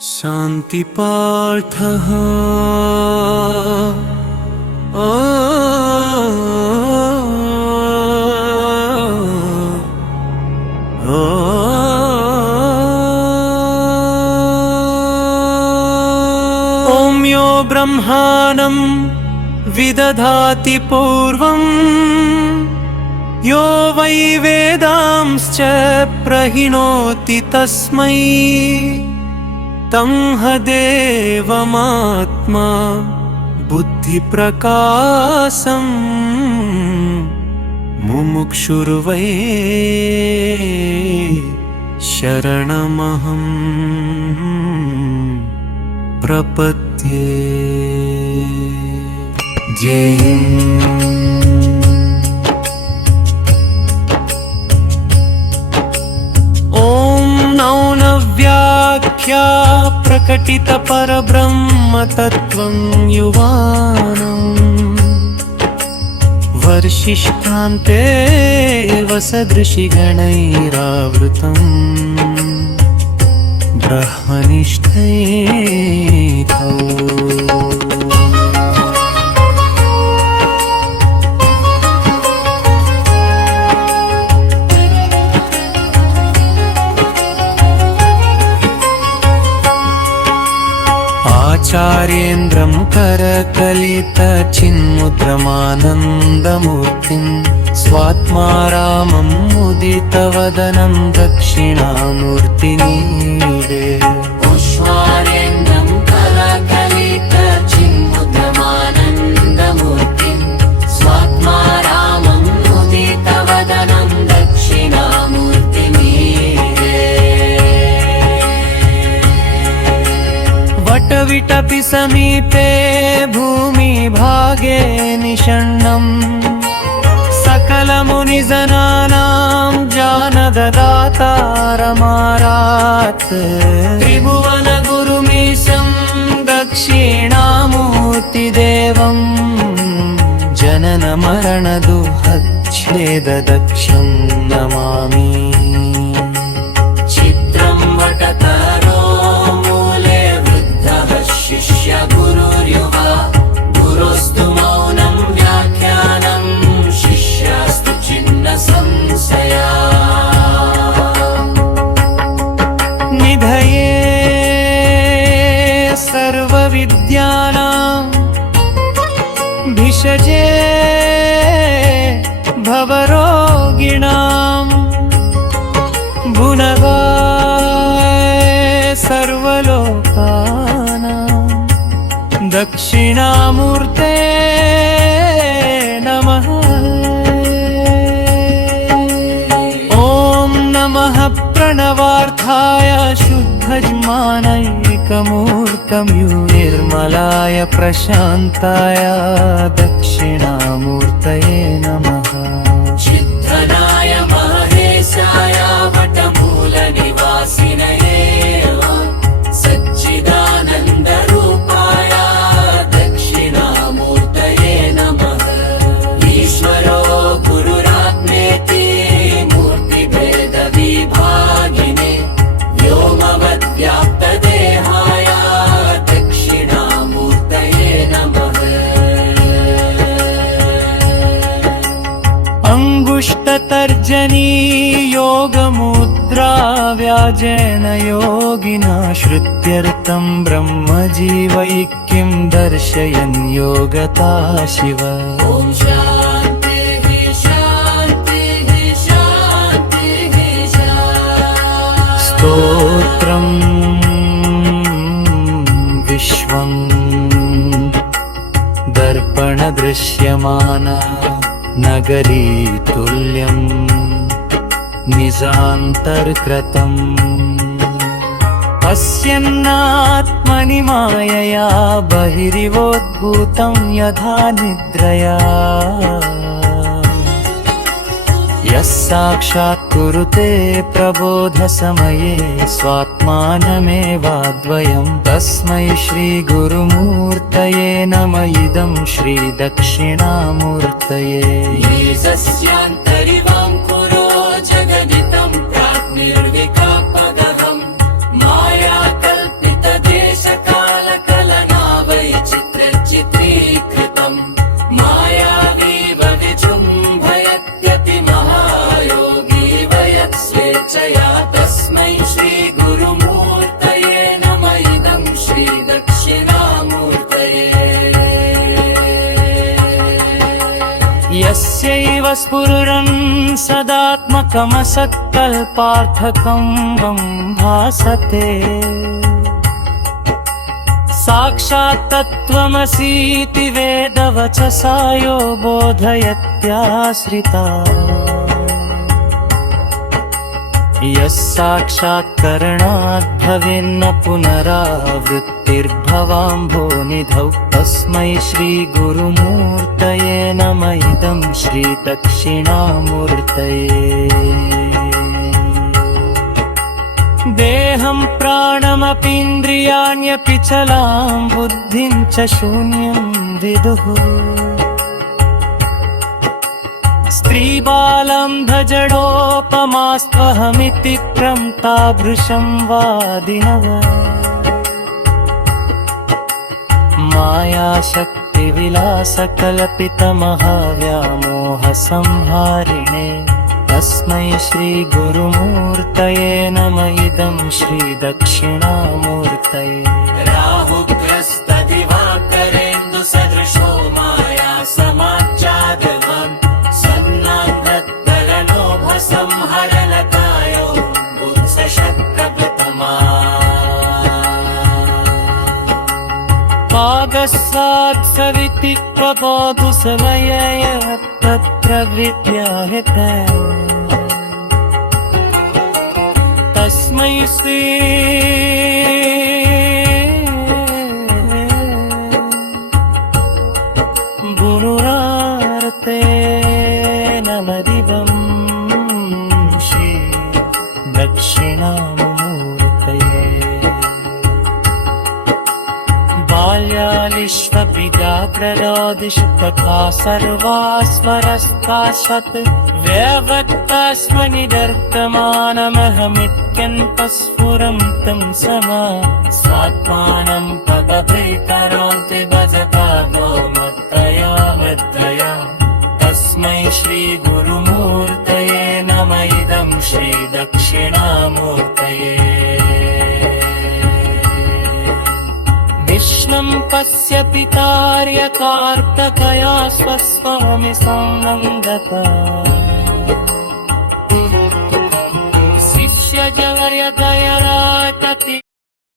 शान्तिपाठः ॐ यो ब्रह्माणं विदधाति पूर्वं यो वै वेदांश्च प्रहिणोति तस्मै तं ह देवमात्मा बुद्धिप्रकाशं मुमुक्षुर्वै शरणमहं प्रपद्ये। जय हिंद। व्याख्या प्रकटित परब्रह्म तत्त्वं युवानं वर्षिष्ठान्ते वसदृशिगणैरावृतं ब्रह्मनिष्ठैकौ। आचार्येन्द्रं करकलितचिन्मुद्रमानन्दमूर्तिं स्वात्मा रामं मुदितवदनं दक्षिणामूर्तिनीडे। पुष्पारेन्द्रं करकलितचिन्मुद्रमानन्दमूर्तिं स्वात्मा रामं मुदितवदनं दक्षिणामूर्तिनीडे। वटविटपि समीपे भूमिभागे निषण्णं सकलमुनिजनानां जानददातारमारात् त्रिभुवनगुरुमीशं दक्षिणामूर्तिदेवं जननमरणदुःखच्छेददक्षं नमामि। चित्रं वटतरो शिष्य गुरुर्युवा गुरोस्तु मौनं व्याख्यानं शिष्यस्तु छिन्न संशया। निधये सर्वविद्यानां भिषजे भवरोगिणां भुनगाय सर्वलोकानां दक्षिणामूर्ते नमः। ॐ नमः प्रणवार्थाय शुद्धज्ञानैकमूर्तमयुर्मलाय प्रशान्ताय दक्षिणामूर्तये नमः। चित्रनाय महेशाय वटमूलनिवासिनये सच्चिदानन्दरूपाय दक्षिणामूर्तये नमः। ईश्वरो गुरुरात्मेति मूर्तिभेदविभागिने व्योमवद्व्याप्तदेहाय दक्षिणामूर्तये नमः। अंगुष्ठतर्जनी योगमुद्रा व्याजेन योगिना श्रुत्यर्थं ब्रह्मजीवैक्यं दर्शयन् योगता शिव। ॐ शान्तिः शान्तिः शान्तिः शान्तिः। स्तोत्रं विश्वं दर्पणदृश्यमाना नगरी तुल्यं निजान्तर्कृतम् पश्यन्नात्मनि मायया बहिरिवोद्भूतं यथा निद्रया यः साक्षात् कुरुते प्रबोधसमये स्वात्मानमेवाद्वयं तस्मै श्रीगुरुमूर्तये नम। इदं श्रीदक्षिणामूर्तये। ईशस्यान्तरिवं कुरु जगदितं प्राज्ञिर्विकापगहं मायाकल्पित स्फुरन् सदात्मकमसत्कल्पार्थकं वं भासते साक्षात् तत्त्वमसीति वेदवचसा यो बोधयत्याश्रिता यः साक्षात्करणात् भवेन्न पुनरावृत्तिर्भवाम्भोनिधौ तस्मै श्रीगुरुमूर्तये नम इदं श्रीदक्षिणामूर्तये देहं प्राणमपीन्द्रियाण्यपि चलां बुद्धिं च शून्यं विदुः स्त्रीबालं धजडोपमास्त्वहमिति प्रं वादिनव मायाशक्तिविलासकल्पितमहाव्यामोहसंहारिणे तस्मै श्रीगुरुमूर्तये नम इदं श्रीदक्षिणामूर्तये राहुग्रस्तदिवाकरेन्दुसदृशो माया समाच्चादवन् सन्नान्धत्तरलोभसंहरलकायो बुत्सशक्तप्रतमा पागस्सात् सविति प्रबोधुसमयय तत्र विद्याहित तस्मै श्री गुरुरार्ते नमदिवं श्री दक्षिणामूर्तये बाल्यालिष्वपि व्याप्रदादिषु तथा सर्वास्वरस्ताशत् व्यवक्तास्मनिदर्तमानमहमित्यन्तस्फुरं तं समा स्वात्मानं पदभिकरोति भजतातो मत्तया मद्दया तस्मै श्रीगुरुमूर्तये नम इदं श्रीदक्षिणामूर्तये विष्णुं पश्यति तार्यकार्तकया स्वस्वामि संनन्दता शिष्यजवर्यदया